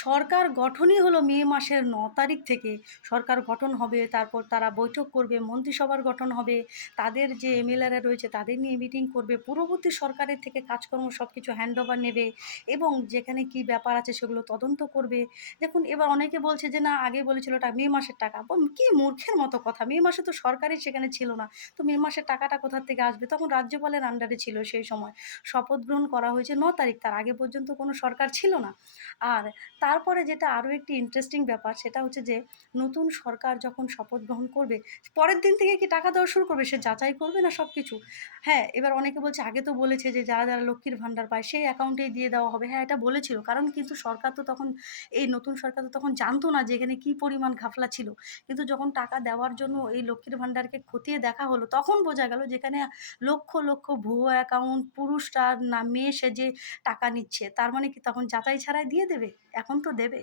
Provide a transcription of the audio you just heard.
সরকার গঠনই হলো মে মাসের ৯ তারিখ থেকে সরকার গঠন হবে। তারপর তারা বৈঠক করবে, মন্ত্রিসভার গঠন হবে। তাদের যে এমএলএরা রয়েছে তাদের নিয়ে মিটিং করবে। পূর্ববর্তী সরকারের থেকে কাজকর্ম সবকিছু হ্যান্ডওভার নেবে এবং যেখানে কি ব্যাপার আছে সেগুলো তদন্ত করবে। দেখুন এবার অনেকে বলছে যে, "না আগে বলেছিল ওটা মে মাসের টাকা।" কি মূর্খের মতো কথা। মে মাসে তো সরকারই সেখানে ছিল না। তো মে মাসের টাকাটা কোথা থেকে আসবে? তখন রাজ্যপালের আন্ডারে ছিল সেই সময়। শপথ গ্রহণ করা হয়েছে ৯ তারিখ। তার আগে পর্যন্ত কোনো সরকার ছিল না। আর তারপরে যেটা আরো একটি ইন্টারেস্টিং ব্যাপার সেটা হচ্ছে যে, নতুন সরকার যখন শপথ গ্রহণ করবে, পরের দিন থেকে কি টাকা দেওয়া শুরু করবে? সে যাচাই করবে না সবকিছু? হ্যাঁ, এবার অনেকে বলছে আগে তো বলেছে যে যারা লক্ষ্মীর ভান্ডার পায় সেই অ্যাকাউন্টেই দিয়ে দেওয়া হবে। হ্যাঁ, এটা বলেছিল। কারণ কিন্তু সরকার তো তখন এই নতুন সরকার তো তখন জানতো না যে এখানে কি পরিমাণ ঘাপলা ছিল। কিন্তু যখন টাকা দেওয়ার জন্য এই লক্ষ্মীর ভান্ডারকে খতিয়ে দেখা হলো, তখন বোঝা গেল যেখানে লক্ষ, লক্ষ ভুয়ো অ্যাকাউন্ট পুরুষরা না মেয়ে সেজে টাকা নিচ্ছে। তার মানে কি তখন যাচাই ছাড়াই দিয়ে দেবে? এখন তো দেবে।